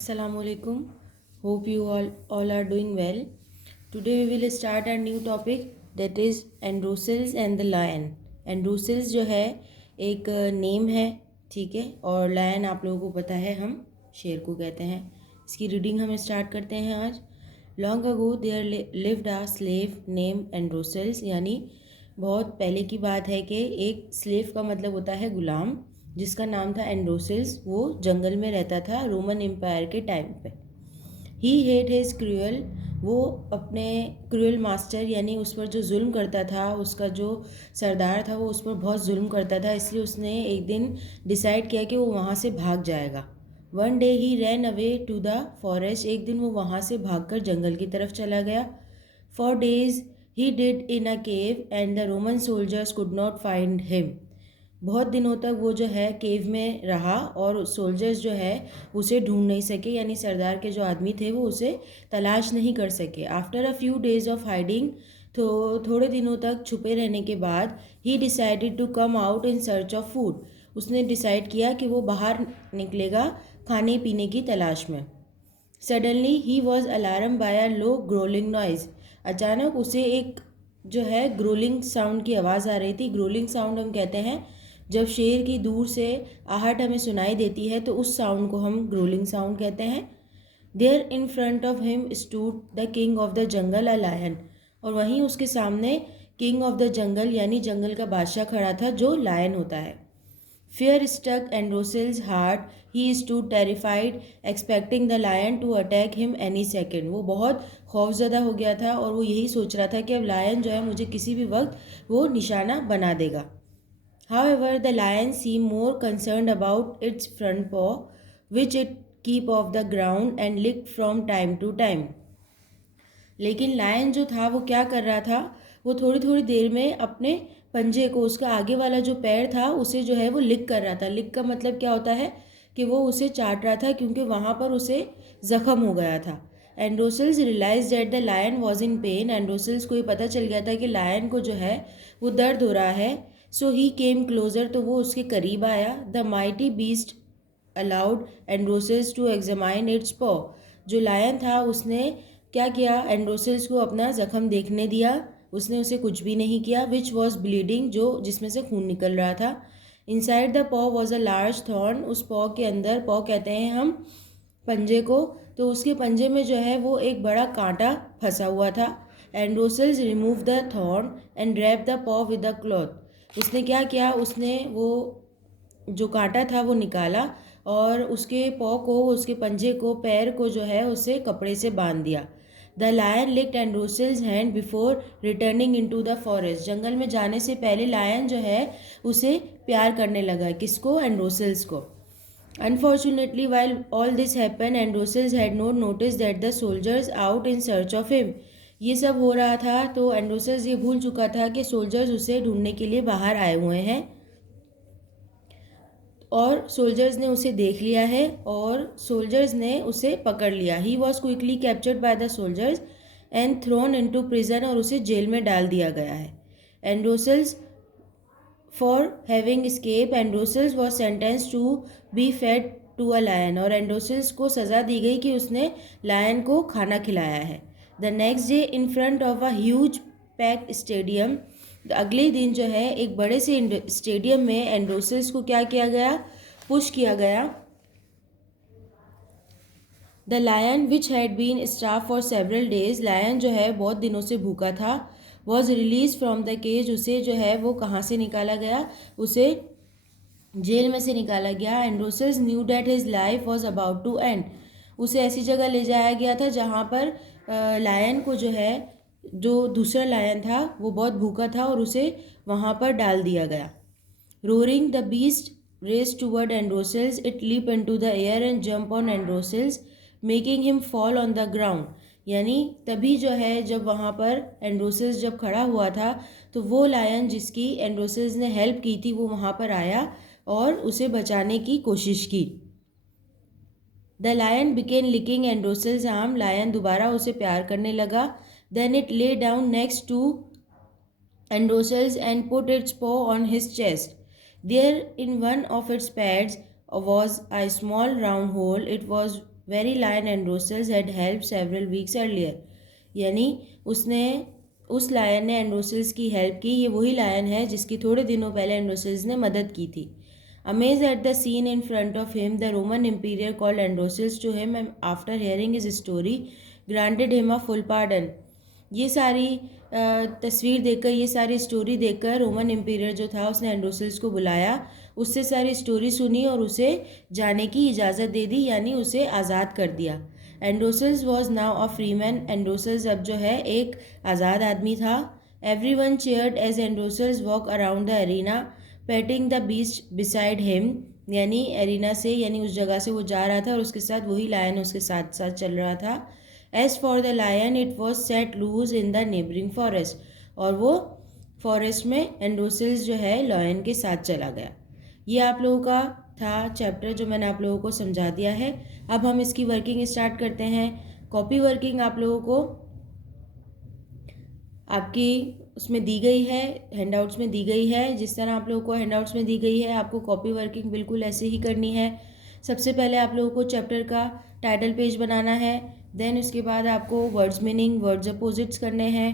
Assalamualaikum. Hope you all are doing well. Today we will start a new topic that is Androseles and the lion. Androseles जो है एक name है, ठीक है, और lion आप लोगों को पता है हम शेर को कहते हैं. इसकी रीडिंग हम स्टार्ट करते हैं आज. Long ago there lived a slave named Androcles, यानी बहुत पहले की बात है कि एक स्लेव का मतलब होता है गुलाम, जिसका नाम था एंड्रोसिल्स. वो जंगल में रहता था रोमन एम्पायर के टाइम पे. ही हेट हिज क्रूअल, वो अपने क्रूअल मास्टर यानी उस पर जो जुल्म करता था, उसका जो सरदार था वो उस पर बहुत जुल्म करता था, इसलिए उसने एक दिन डिसाइड किया कि वो वहाँ से भाग जाएगा. One day he ran away to the forest, एक दिन वो वहाँ से भागकर जंगल की तरफ चला गया. For days he did in a cave and the Roman soldiers could not find him. बहुत दिनों तक वो जो है केव में रहा और सोल्जर्स जो है उसे ढूंढ नहीं सके, यानी सरदार के जो आदमी थे वो उसे तलाश नहीं कर सके. After a few days of hiding, तो थोड़े दिनों तक छुपे रहने के बाद he decided to come out in search of food, उसने डिसाइड किया कि वो बाहर निकलेगा खाने पीने की तलाश में. Suddenly he was alarmed by a low growling noise, अचानक उसे एक जो है ग्रोलिंग साउंड की आवाज़ आ रही थी. ग्रोलिंग साउंड हम कहते हैं जब शेर की दूर से आहट हमें सुनाई देती है, तो उस साउंड को हम ग्रोलिंग साउंड कहते हैं. There in front of him stood the king of the jungle a lion, और वहीं उसके सामने किंग ऑफ द जंगल यानी जंगल का बादशाह खड़ा था, जो लायन होता है. Fear struck Androsil's heart. He stood terrified, expecting the lion to attack him any second. वो बहुत खौफजदा हो गया था और वो यही सोच रहा था कि अब लायन जो है मुझे किसी भी वक्त वो निशाना बना देगा. However, the lion seemed more concerned about its front paw, which it kept off the ground and licked from time to time. लेकिन लायन जो था वो क्या कर रहा था, वो थोड़ी थोड़ी देर में अपने पंजे को, उसका आगे वाला जो पैर था उसे जो है वो लिक कर रहा था. लिक का मतलब क्या होता है कि वो उसे चाट रहा था, क्योंकि वहाँ पर उसे ज़ख्म हो गया था. Androcles realise that the lion was in pain, Androcles को ये पता चल गया था कि लायन को जो है वो दर्द हो रहा है. सो ही केम क्लोजर, तो वो उसके करीब आया. The mighty beast allowed Androcles to examine its paw, जो लायन था उसने क्या किया, एंड्रोसिल्स को अपना जख्म देखने दिया. उसने उसे कुछ भी नहीं किया. विच वॉज ब्लीडिंग, जो जिसमें से खून निकल रहा था. इनसाइड द पॉ वॉज अ लार्ज थॉर्न, उस पॉ के अंदर, पॉ कहते हैं हम पंजे को, तो उसके पंजे में जो है वो एक बड़ा कांटा फंसा हुआ था. Androcles remove the thorn and wrap the paw with the cloth, उसने क्या किया, उसने वो जो कांटा था वो निकाला और उसके पॉ को, उसके पंजे को, पैर को जो है उसे कपड़े से बांध दिया. The lion licked Androcles hand before returning into the forest, जंगल में जाने से पहले लायन जो है उसे प्यार करने लगा. किसको, एंड्रोसिल्स को. Unfortunately while all this happen Androcles had not notice that the soldiers out in search of him. ये सब हो रहा था तो एंड्रोसिल्स ये भूल चुका था कि सोल्जर्स उसे ढूंढने के लिए बाहर आए हुए हैं, और सोल्जर्स ने उसे देख लिया है और सोल्जर्स ने उसे पकड़ लिया. He was quickly captured by the soldiers and thrown into prison, और उसे जेल में डाल दिया गया है. Androcles for having escape, Androcles was sentence to be fed to a lion, और एंड्रोसिल्स को सज़ा दी गई कि उसने लायन को खाना खिलाया है. The next day in front of a huge packed stadium, अगले दिन जो है एक बड़े से स्टेडियम में एंड्रोसिल्स को क्या किया गया, पुश किया गया. The lion which had been starve for several days, lion जो है बहुत दिनों से भूखा था. Was release from the cage, उसे जो है वो कहाँ से निकाला गया, उसे जेल में से निकाला गया. Androcles knew that his life was about to end, उसे ऐसी जगह ले जाया गया था जहाँ पर लायन को जो है, जो दूसरा लायन था वो बहुत भूखा था और उसे वहाँ पर डाल दिया गया. Roaring the beast race toward Androcles, it leap into the air and jump on Androcles making him fall on the ground, यानी तभी जो है जब वहाँ पर एंड्रोसिल्स जब खड़ा हुआ था तो वो लायन जिसकी एंड्रोसिल्स ने हेल्प की थी वो वहाँ पर आया और उसे बचाने की कोशिश की. The lion began licking Androcles arm, lion दोबारा उसे प्यार करने लगा. Then it lay down next to Androcles and put its paw on his chest. There in one of its pads was a small round hole. It was very lion Androcles had help several weeks earlier. यानी उसने उस lion ने एंड्रोसेल्स की help की। ये वही lion है जिसकी थोड़े दिनों पहले एंड्रोसेल्स ने मदद की थी। Amazed at the scene in front of him, the Roman emperor called Andronicus to him and after hearing his story, granted him a full pardon. ये सारी तस्वीर देखकर, ये सारी स्टोरी देखकर रोमन एम्पीरियर जो था उसने एंड्रोसिल्स को बुलाया, उससे सारी स्टोरी सुनी और उसे जाने की इजाज़त दे दी, यानी उसे आज़ाद कर दिया। Androcles was now a free man. Androcles अब जो है एक आज़ाद आदमी था। Everyone cheered as Androcles walk around the arena petting the beast beside him. यानी एरिना से, यानी उस जगह से वो जा रहा था और उसके साथ वही लायन उसके साथ साथ चल रहा था। As for the lion it was set loose in the neighbouring forest. और वो फॉरेस्ट में एंड्रोसिल्स जो है लायन के साथ चला गया। ये आप लोगों का था चैप्टर जो मैंने आप लोगों को समझा दिया है। अब हम इसकी वर्किंग स्टार्ट करते हैं। कॉपी वर्किंग आप लोगों को आपकी उसमें दी गई है, हैंडआउट्स में दी गई है। जिस तरह आप लोगों को हैंडआउट्स में दी गई है, आपको कॉपी वर्किंग बिल्कुल ऐसे ही करनी है। सबसे पहले आप लोगों को चैप्टर का टाइटल पेज बनाना है। देन उसके बाद आपको वर्ड्स मीनिंग, वर्ड्स अपोजिट्स करने हैं।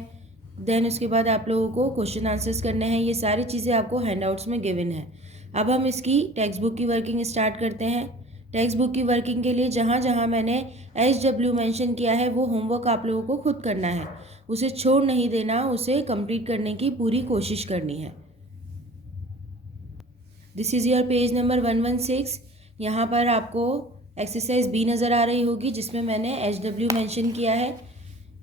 देन उसके बाद आप लोगों को क्वेश्चन आंसर्स करने हैं। ये सारी चीज़ें आपको हैंडआउट्स में गिवन है। अब हम इसकी टेक्स्ट बुक की वर्किंग स्टार्ट करते हैं। टेक्स्ट बुक की वर्किंग के लिए जहाँ जहाँ मैंने HW मेंशन किया है वो होमवर्क आप लोगों को खुद करना है, उसे छोड़ नहीं देना, उसे कंप्लीट करने की पूरी कोशिश करनी है। This is your page number 116। यहाँ पर आपको एक्सरसाइज B नज़र आ रही होगी जिसमें मैंने HW मेंशन किया है।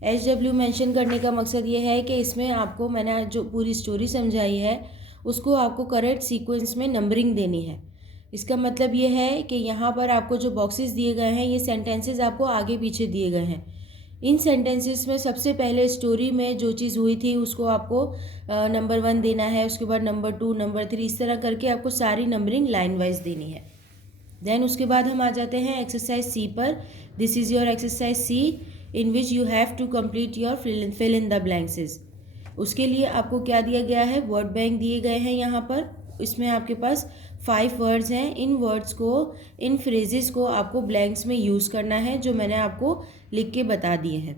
HW मेंशन करने का मकसद ये है कि इसमें आपको मैंने जो पूरी स्टोरी समझाई है उसको आपको करेक्ट सीक्वेंस में नंबरिंग देनी है। इसका मतलब ये है कि यहाँ पर आपको जो बॉक्सेस दिए गए हैं, ये सेंटेंसेस आपको आगे पीछे दिए गए हैं। इन सेंटेंसेस में सबसे पहले स्टोरी में जो चीज़ हुई थी उसको आपको नंबर 1 देना है, उसके बाद नंबर 2, नंबर 3, इस तरह करके आपको सारी नंबरिंग लाइन वाइज देनी है। देन उसके बाद हम आ जाते हैं एक्सरसाइज C पर। This is your exercise C in which you have to complete your fill in the blanks. उसके लिए आपको क्या दिया गया है, वर्ड बैंक दिए गए हैं यहाँ पर। इसमें आपके पास 5 वर्ड्स हैं। इन वर्ड्स को, इन फ्रेजेस को आपको ब्लैंक्स में यूज़ करना है जो मैंने आपको लिख के बता दिए हैं।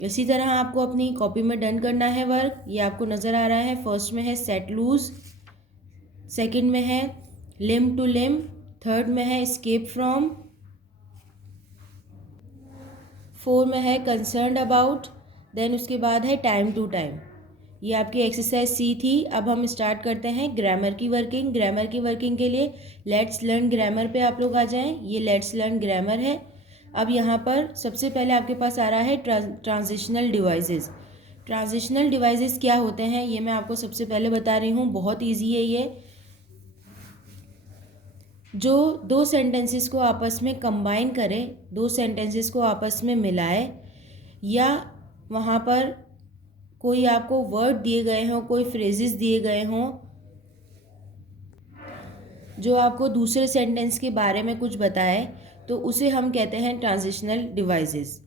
इसी तरह आपको अपनी कॉपी में डन करना है वर्क। ये आपको नज़र आ रहा है। फर्स्ट में है सेट लूज, सेकंड में है लिम टू लिम, थर्ड में है स्केप फ्रॉम, 4 में है कंसर्न्ड अबाउट, देन उसके बाद है टाइम टू टाइम। ये आपकी एक्सरसाइज C थी। अब हम स्टार्ट करते हैं ग्रामर की वर्किंग। ग्रामर की वर्किंग के लिए लेट्स लर्न ग्रामर पे आप लोग आ जाएं। ये लेट्स लर्न ग्रामर है। अब यहाँ पर सबसे पहले आपके पास आ रहा है ट्रांजिशनल डिवाइसेस। ट्रांजिशनल डिवाइसेस क्या होते हैं ये मैं आपको सबसे पहले बता रही हूँ। बहुत ईजी है ये। जो दो सेंटेंसेस को आपस में कंबाइन करे, दो सेंटेंसेस को आपस में मिलाए, या वहाँ पर कोई आपको वर्ड दिए गए हों, कोई फ्रेजेस दिए गए हों जो आपको दूसरे सेंटेंस के बारे में कुछ बताए, तो उसे हम कहते हैं ट्रांजिशनल डिवाइसेस।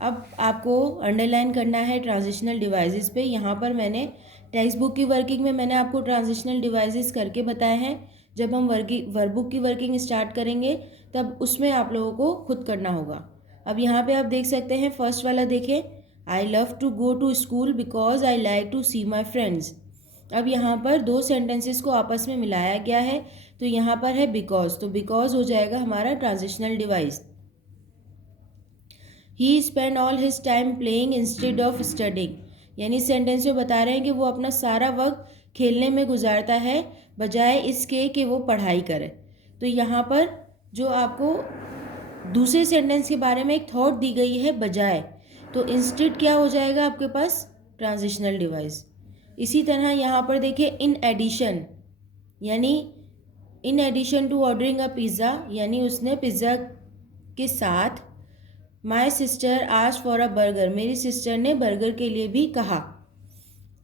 अब आपको अंडरलाइन करना है ट्रांजिशनल डिवाइसेस पे। यहाँ पर मैंने टेक्स्ट बुक की वर्किंग में मैंने आपको ट्रांजिशनल डिवाइसेस करके बताए हैं। जब हम वर्कबुक की वर्किंग स्टार्ट करेंगे तब उसमें आप लोगों को खुद करना होगा। अब यहाँ पे आप देख सकते हैं, फर्स्ट वाला देखें, I love to go to school because I like to see my friends. अब यहाँ पर दो सेंटेंसेस को आपस में मिलाया गया है, तो यहाँ पर है बिकॉज, तो बिकॉज हो जाएगा हमारा transitional device. He spend all his time playing instead of studying, यानी सेंटेंस में बता रहे हैं कि वो अपना सारा वक्त खेलने में गुजारता है बजाय इसके कि वो पढ़ाई करे। तो यहाँ पर जो आपको दूसरे सेंटेंस के बारे में एक थॉट दी गई है बजाय, तो इंस्टेड क्या हो जाएगा आपके पास, ट्रांजिशनल डिवाइस। इसी तरह यहाँ पर देखिए इन एडिशन, यानी in addition to ordering a pizza, यानी उसने पिज़्ज़ा के साथ my sister asked for a burger, मेरी सिस्टर ने बर्गर के लिए भी कहा।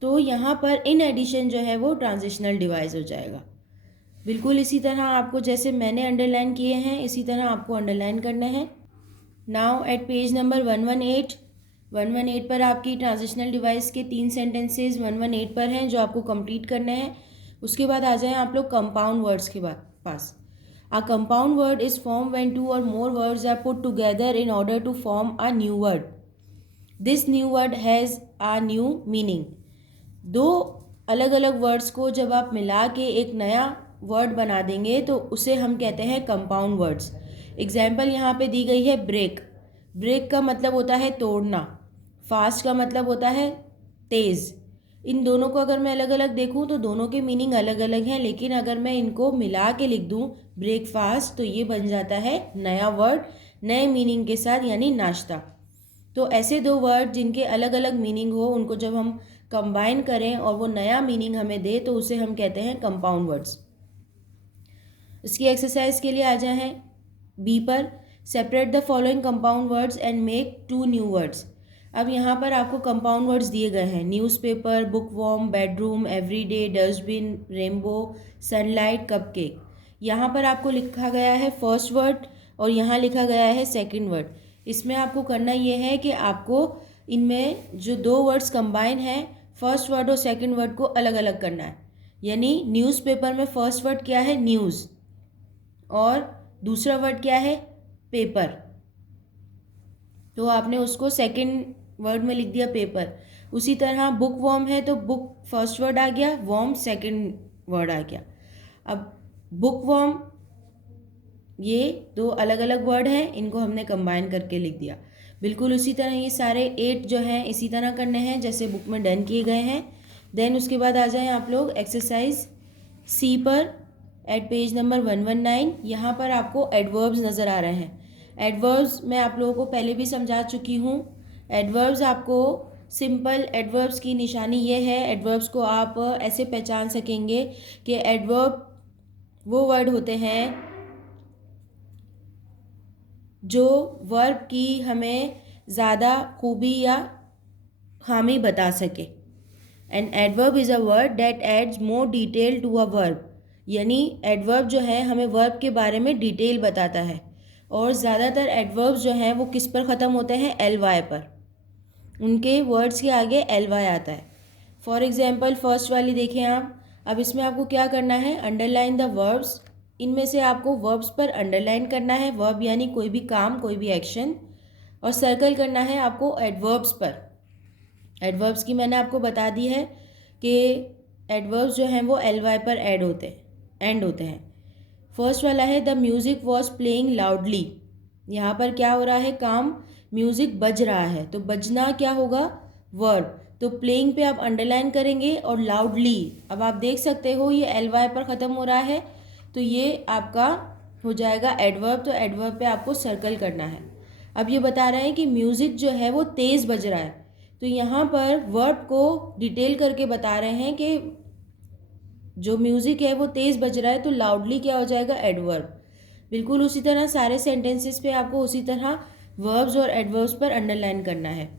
तो यहाँ पर इन एडिशन जो है वो ट्रांजिशनल डिवाइस हो जाएगा। बिल्कुल इसी तरह आपको जैसे मैंने अंडरलाइन किए हैं इसी तरह आपको अंडरलाइन करना है। नाउ एट पेज नंबर 118 पर आपकी ट्रांजिशनल डिवाइस के 3 सेंटेंसेज 118 पर हैं जो आपको कंप्लीट करने हैं। उसके बाद आ जाएं आप लोग कंपाउंड वर्ड्स के पास। A compound word is formed when two or more words are put together in order to form a new word. This new word has a new meaning. दो अलग अलग वर्ड्स को जब आप मिला के एक नया वर्ड बना देंगे तो उसे हम कहते हैं कंपाउंड वर्ड्स. एग्जाम्पल यहाँ पे दी गई है ब्रेक. ब्रेक का मतलब होता है तोड़ना. फास्ट का मतलब होता है तेज़. इन दोनों को अगर मैं अलग अलग देखूं तो दोनों के मीनिंग अलग अलग हैं, लेकिन अगर मैं इनको मिला के लिख दूं ब्रेकफास्ट तो ये बन जाता है नया वर्ड नए मीनिंग के साथ, यानी नाश्ता. तो ऐसे दो वर्ड जिनके अलग अलग मीनिंग हो उनको जब हम कंबाइन करें और वो नया मीनिंग हमें दे तो उसे हम कहते हैं कंपाउंड वर्ड्स. इसकी एक्सरसाइज के लिए आ जाए हैं बी पर. Separate the following compound words and make 2 new words. अब यहाँ पर आपको कंपाउंड वर्ड्स दिए गए हैं. Newspaper, bookworm, bedroom, everyday, dustbin, rainbow, sunlight, cupcake. यहाँ पर आपको लिखा गया है फर्स्ट वर्ड और यहाँ लिखा गया है सेकंड वर्ड. इसमें आपको करना ये है कि आपको इनमें जो दो वर्ड्स कंबाइन हैं फर्स्ट वर्ड और सेकंड वर्ड को अलग अलग करना है. यानी न्यूज़पेपर में फर्स्ट वर्ड क्या है? न्यूज़. और दूसरा वर्ड क्या है? पेपर. तो आपने उसको सेकंड वर्ड में लिख दिया पेपर. उसी तरह बुक वॉर्म है तो बुक फर्स्ट वर्ड आ गया, वॉर्म सेकंड वर्ड आ गया. अब बुक वॉर्म ये दो अलग अलग वर्ड हैं, इनको हमने कंबाइन करके लिख दिया. बिल्कुल उसी तरह ये सारे 8 जो हैं इसी तरह करने हैं जैसे बुक में डन किए गए हैं. देन उसके बाद आ जाएं आप लोग एक्सरसाइज सी पर एट पेज नंबर 119. यहाँ पर आपको एडवर्ब्स नज़र आ रहे हैं. एडवर्ब्स मैं आप लोगों को पहले भी समझा चुकी हूँ. एडवर्ब्स आपको सिंपल एडवर्ब्स की निशानी ये है, एडवर्ब्स को आप ऐसे पहचान सकेंगे कि एडवर्ब वो वर्ड होते हैं जो वर्ब की हमें ज़्यादा खूबी या खामी बता सके. And adverb is a word that adds more detail to a verb. यानी एडवर्ब जो है हमें वर्ब के बारे में डिटेल बताता है. और ज़्यादातर एडवर्ब्स जो हैं वो किस पर ख़त्म होते हैं? एल वाई पर. उनके वर्ड्स के आगे एल वाई आता है. फॉर एग्ज़ाम्पल फर्स्ट वाली देखें आप. अब इसमें आपको क्या करना है? Underline the verbs. इनमें से आपको वर्ब्स पर अंडरलाइन करना है. वर्ब यानी कोई भी काम, कोई भी एक्शन. और सर्कल करना है आपको एडवर्ब्स पर. एडवर्ब्स की मैंने आपको बता दी है कि एडवर्ब्स जो हैं वो एल वाई पर एंड होते हैं. फर्स्ट वाला है the music was playing loudly. यहाँ पर क्या हो रहा है? काम, म्यूज़िक बज रहा है. तो बजना क्या होगा? वर्ब. तो प्लेइंग पे आप अंडरलाइन करेंगे और लाउडली. अब आप देख सकते हो ये एल वाई पर ख़त्म हो रहा है तो ये आपका हो जाएगा एडवर्ब. तो एडवर्ब पे आपको सर्कल करना है. अब ये बता रहे हैं कि म्यूज़िक जो है वो तेज़ बज रहा है. तो यहाँ पर वर्ब को डिटेल करके बता रहे हैं कि जो म्यूज़िक है वो तेज़ बज रहा है तो लाउडली क्या हो जाएगा? एडवर्ब. बिल्कुल उसी तरह सारे सेंटेंसेस पे आपको उसी तरह वर्ब्स और एडवर्ब्स पर अंडरलाइन करना है.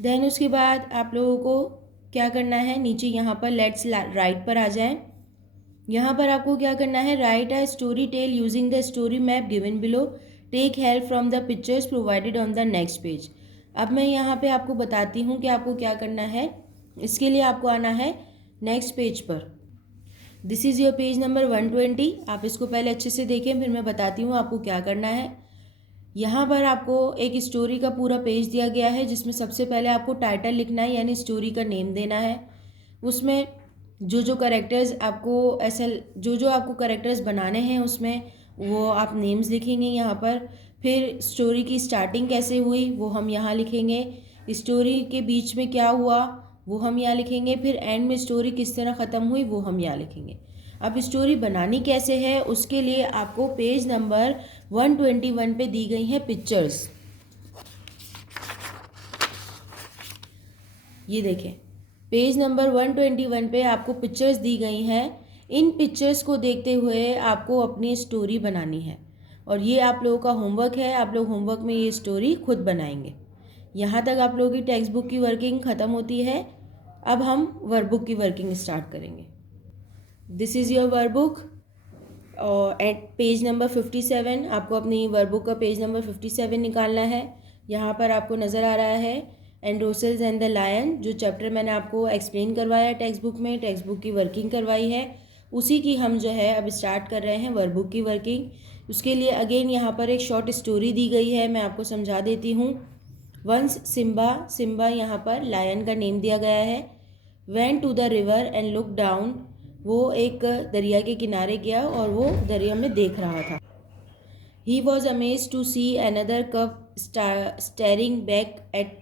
देन उसके बाद आप लोगों को क्या करना है? नीचे यहाँ पर लेट्स राइट पर आ जाएं. यहाँ पर आपको क्या करना है? Write a story tell using the story map given below. Take help from the pictures provided on the next page. अब मैं यहाँ पे आपको बताती हूँ कि आपको क्या करना है. इसके लिए आपको आना है नेक्स्ट पेज पर. This is your page number 120. आप इसको पहले अच्छे से देखें फिर मैं बताती हूँ आपको क्या करना है. यहाँ पर आपको एक स्टोरी का पूरा पेज दिया गया है जिसमें सबसे पहले आपको टाइटल लिखना है यानी स्टोरी का नेम देना है. उसमें जो करेक्टर्स आपको जो आपको करेक्टर्स बनाने हैं उसमें वो आप नेम्स लिखेंगे यहाँ पर. फिर स्टोरी की स्टार्टिंग कैसे हुई वो हम यहाँ लिखेंगे. स्टोरी के बीच में क्या हुआ वो हम यहाँ लिखेंगे. फिर एंड में स्टोरी किस तरह ख़त्म हुई वो हम यहाँ लिखेंगे. अब स्टोरी बनानी कैसे है उसके लिए आपको पेज नंबर 121 पे दी गई हैं पिक्चर्स. ये देखें पेज नंबर 121 पे आपको पिक्चर्स दी गई हैं. इन पिक्चर्स को देखते हुए आपको अपनी स्टोरी बनानी है और ये आप लोगों का होमवर्क है. आप लोग होमवर्क में ये स्टोरी खुद बनाएंगे. यहाँ तक आप लोगों की टेक्स्ट बुक की वर्किंग ख़त्म होती है. अब हम वर्कबुक की वर्किंग स्टार्ट करेंगे. This is your workbook at page number 57. आपको अपनी वर्कबुक का पेज नंबर 57 निकालना है. यहाँ पर आपको नज़र आ रहा है एंड्रोसेल्स एंड द लायन. जो चैप्टर मैंने आपको एक्सप्लेन करवाया टेक्स्ट बुक में, टेक्स्ट बुक की वर्किंग करवाई है उसी की हम जो है अब स्टार्ट कर रहे हैं वर्कबुक की वर्किंग। उसके लिए अगेन यहाँ पर एक शॉर्ट स्टोरी दी गई है, मैं आपको समझा देती हूँ। वंस सिम्बा, सिम्बा यहाँ पर लायन का नेम दिया गया है। Went to the river and look down, वो एक दरिया के किनारे गया और वो दरिया में देख रहा था। He was amazed to see another cub staring back at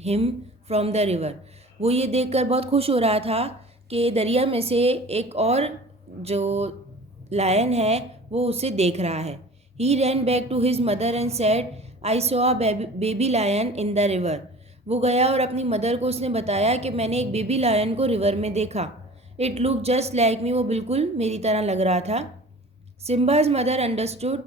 him from the river. वो ये देखकर बहुत खुश हो रहा था कि दरिया में से एक और जो लायन है वो उसे देख रहा है। He ran back to his mother and said, I saw a baby lion in the river. वो गया और अपनी मदर को उसने बताया कि मैंने एक बेबी लायन को रिवर में देखा। It look just like me, वो बिल्कुल मेरी तरह लग रहा था। सिम्बाज मदर अंडरस्टूड,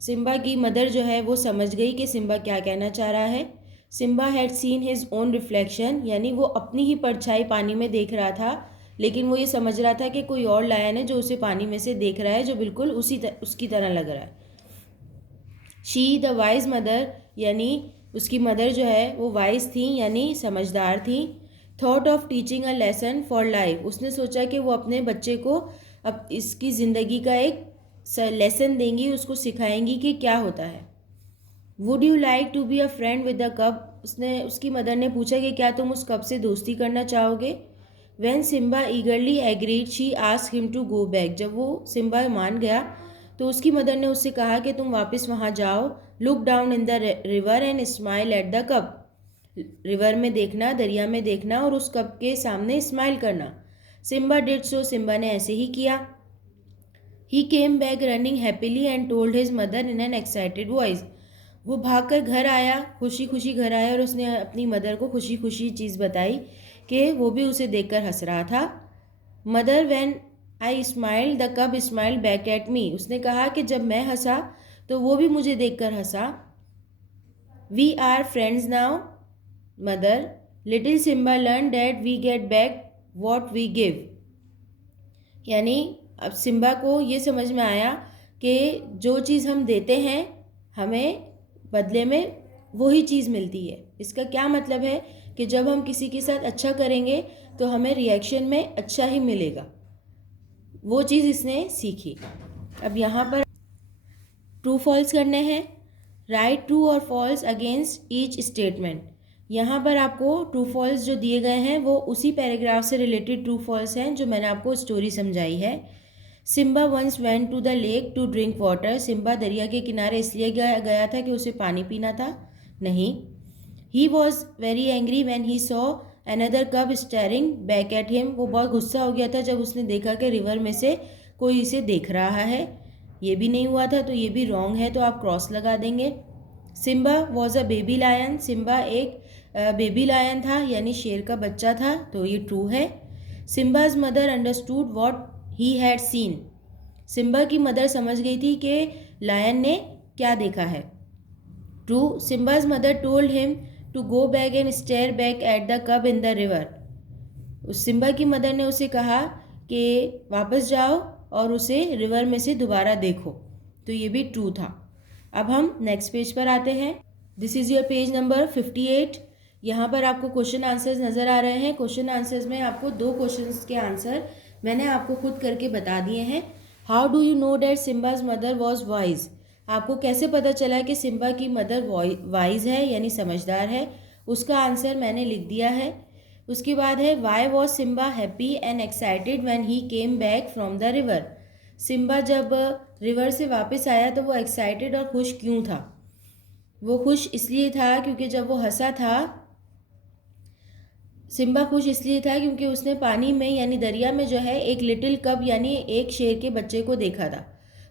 सिम्बा की मदर जो है वो समझ गई कि सिम्बा क्या कहना चाह रहा है। Simba had seen his own reflection, यानी वो अपनी ही परछाई पानी में देख रहा था, लेकिन वो ये समझ रहा था कि कोई और लायन है जो उसे पानी में से देख रहा है, जो बिल्कुल उसकी तरह लग रहा है। शी द वाइज मदर, यानी उसकी मदर जो है वो वाइज थी यानी समझदार थी। Thought of teaching a lesson for life, उसने सोचा कि वो अपने बच्चे को अब इसकी ज़िंदगी का एक लेसन देंगी, उसको सिखाएंगी कि क्या होता है। Would you like to be a friend with the cub, उसकी मदर ने पूछा कि क्या तुम उस कप से दोस्ती करना चाहोगे। When Simba eagerly agreed she ask him to go back, जब वो सिम्बा मान गया तो उसकी मदर ने उससे कहा कि तुम वापस वहाँ जाओ। Look down in the river and smile at the cup, river में देखना, दरिया में देखना और उस कप के सामने स्माइल करना। सिम्बा डिड सो, सिम्बा ने ऐसे ही किया। He came back running happily and told his mother in an excited voice, वो भागकर घर आया, खुशी खुशी घर आया और उसने अपनी मदर को खुशी खुशी चीज़ बताई कि वो भी उसे देखकर हंस रहा था। Mother when I smile the कब स्माइल बैक एट मी, उसने कहा कि जब मैं हंसा तो वो भी मुझे देखकर हंसा। We are friends now mother, little Simba learn that we get back what we give, यानी अब सिम्बा को ये समझ में आया कि जो चीज़ हम देते हैं हमें बदले में वही चीज़ मिलती है। इसका क्या मतलब है कि जब हम किसी के साथ अच्छा करेंगे तो हमें रिएक्शन में अच्छा ही मिलेगा, वो चीज़ इसने सीखी। अब यहाँ पर ट्रू फॉल्स करने हैं। राइट ट्रू और फॉल्स अगेंस्ट ईच स्टेटमेंट, यहाँ पर आपको ट्रू फॉल्स जो दिए गए हैं वो उसी पैराग्राफ से रिलेटेड ट्रू फॉल्स हैं जो मैंने आपको स्टोरी समझाई है। Simba once went to the lake to drink water, Simba दरिया के किनारे इसलिए गया था कि उसे पानी पीना था, नहीं। He was very angry when he saw another कब स्टेरिंग बैक एट हिम, वो बहुत गुस्सा हो गया था जब उसने देखा कि रिवर में से कोई इसे देख रहा है। ये भी नहीं हुआ था तो ये भी रॉन्ग है, तो आप क्रॉस लगा देंगे। Simba was a baby lion, Simba एक बेबी लायन था यानी शेर का बच्चा था, तो ये ट्रू है। Simba's mother understood what he had seen, Simba की मदर समझ गई थी कि लायन ने क्या देखा है, true. Simba's mother told him to go back and stare back at the cub in the river, उस सिम्बा की मदर ने उसे कहा कि वापस जाओ और उसे रिवर में से दोबारा देखो, तो ये भी ट्रू था। अब हम नेक्स्ट पेज पर आते हैं। This is your page number 58। यहाँ पर आपको क्वेश्चन आंसर्स नज़र आ रहे हैं। क्वेश्चन आंसर्स में आपको 2 क्वेश्चंस के आंसर मैंने आपको खुद करके बता दिए हैं। How do you know that Simba's mother was wise, आपको कैसे पता चला कि सिम्बा की मदर वाइज है यानी समझदार है, उसका आंसर मैंने लिख दिया है। उसके बाद है why was Simba happy and excited when he came back from the river, Simba जब रिवर से वापस आया तो वो एक्साइटेड और खुश क्यों था, वो खुश इसलिए था क्योंकि जब वो हंसा था, सिम्बा खुश इसलिए था क्योंकि उसने पानी में यानी दरिया में जो है एक लिटिल कब यानी एक शेर के बच्चे को देखा था,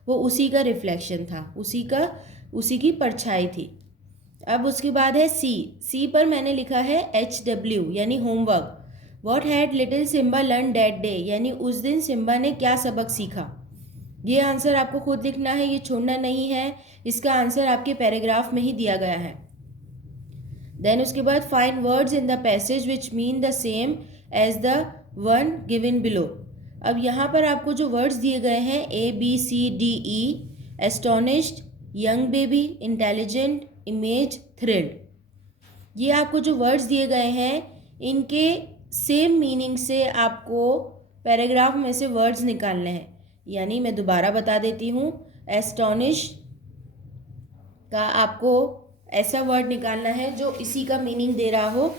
वो उसी का रिफ्लेक्शन था, उसी की परछाई थी। अब उसके बाद है सी पर मैंने लिखा है HW यानी homework. What had little Simba learn that day, यानी उस दिन सिम्बा ने क्या सबक सीखा। ये आंसर आपको खुद लिखना है, ये छोड़ना नहीं है, इसका आंसर आपके पैराग्राफ में ही दिया गया है। देन उसके बाद find words in the passage which mean the same as the one given below. अब यहाँ पर आपको जो वर्ड्स दिए गए हैं ABCDE, astonished, young baby, intelligent, image, thrilled, ये आपको जो वर्ड्स दिए गए हैं इनके सेम मीनिंग से आपको पैराग्राफ में से वर्ड्स निकालने हैं। यानी मैं दोबारा बता देती हूँ, एस्टोनिश का आपको ऐसा वर्ड निकालना है जो इसी का मीनिंग दे रहा हो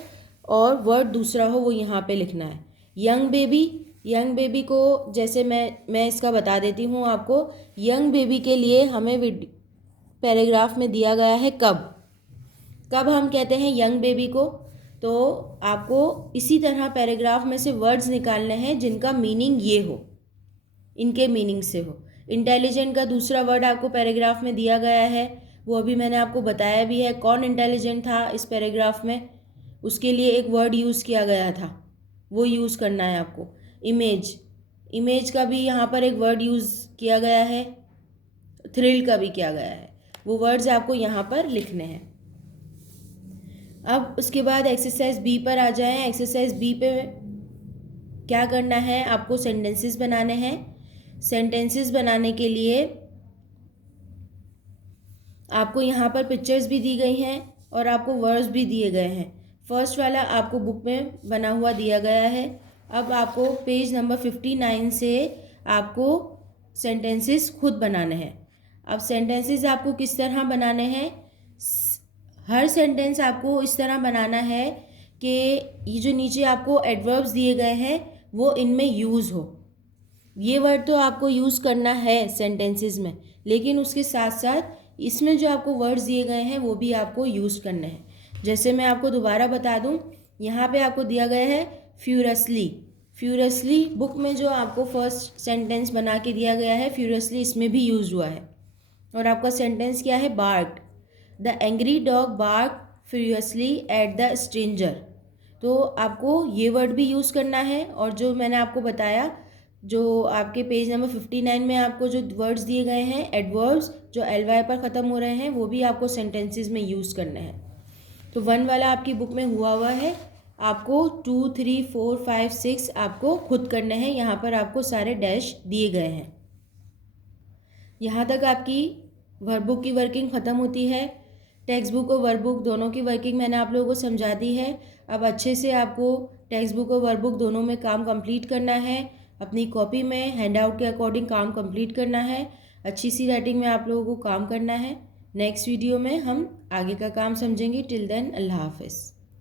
और वर्ड दूसरा हो, वो यहाँ पे लिखना है। यंग बेबी को जैसे मैं इसका बता देती हूँ आपको। यंग बेबी के लिए हमें पैराग्राफ में दिया गया है कब हम कहते हैं यंग बेबी को, तो आपको इसी तरह पैराग्राफ में से वर्ड्स निकालने हैं जिनका मीनिंग ये हो, इनके मीनिंग से हो। इंटेलिजेंट का दूसरा वर्ड आपको पैराग्राफ में दिया गया है, वो अभी मैंने आपको बताया भी है। कौन इंटेलिजेंट था इस पैराग्राफ में, उसके लिए एक वर्ड यूज़ किया गया था, वो यूज़ करना है आपको। इमेज का भी यहाँ पर एक वर्ड यूज़ किया गया है, थ्रिल का भी किया गया है। वो वर्ड्स आपको यहाँ पर लिखने हैं। अब उसके बाद एक्सरसाइज बी पर आ जाएं। एक्सरसाइज बी पे क्या करना है, आपको सेंटेंसेस बनाने हैं। सेंटेंसेस बनाने के लिए आपको यहाँ पर पिक्चर्स भी दी गई हैं और आपको वर्ड्स भी दिए गए हैं। फर्स्ट वाला आपको बुक में बना हुआ दिया गया है। अब आपको पेज नंबर 59 से आपको सेंटेंसेस खुद बनाने हैं। अब सेंटेंसेस आपको किस तरह बनाने हैं, हर सेंटेंस आपको इस तरह बनाना है कि ये जो नीचे आपको एडवर्ब्स दिए गए हैं वो इनमें यूज़ हो। ये वर्ड तो आपको यूज़ करना है सेंटेंसेस में, लेकिन उसके साथ साथ इसमें जो आपको वर्ड्स दिए गए हैं वो भी आपको यूज़ करने हैं। जैसे मैं आपको दोबारा बता दूं, यहाँ पे आपको दिया गया है फ्यूरियसली बुक में जो आपको फर्स्ट सेंटेंस बना के दिया गया है, फ्यूरियसली इसमें भी यूज़ हुआ है। और आपका सेंटेंस क्या है, barked the angry dog bark furiously at the stranger. तो आपको ये वर्ड भी यूज़ करना है, और जो मैंने आपको बताया, जो आपके पेज नंबर 59 में आपको जो वर्ड्स दिए गए हैं एडवर्ब्स जो ly पर ख़त्म हो रहे हैं, वो भी आपको सेंटेंसेस में यूज़ करने हैं। तो 1 वाला आपकी बुक में हुआ है, आपको 2, 3, 4, 5, 6 आपको खुद करने हैं। यहाँ पर आपको सारे डैश दिए गए हैं। यहाँ तक आपकी वर्कबुक की वर्किंग ख़त्म होती है। टेक्स्ट बुक और वर्कबुक दोनों की वर्किंग मैंने आप लोगों को समझा दी है। अब अच्छे से आपको टेक्स्ट बुक और वर्कबुक दोनों में काम कंप्लीट करना है। अपनी कॉपी में हैंडआउट के अकॉर्डिंग काम कंप्लीट करना है। अच्छी सी राइटिंग में आप लोगों को काम करना है। नेक्स्ट वीडियो में हम आगे का काम समझेंगे। टिल देन अल्लाह हाफिज़।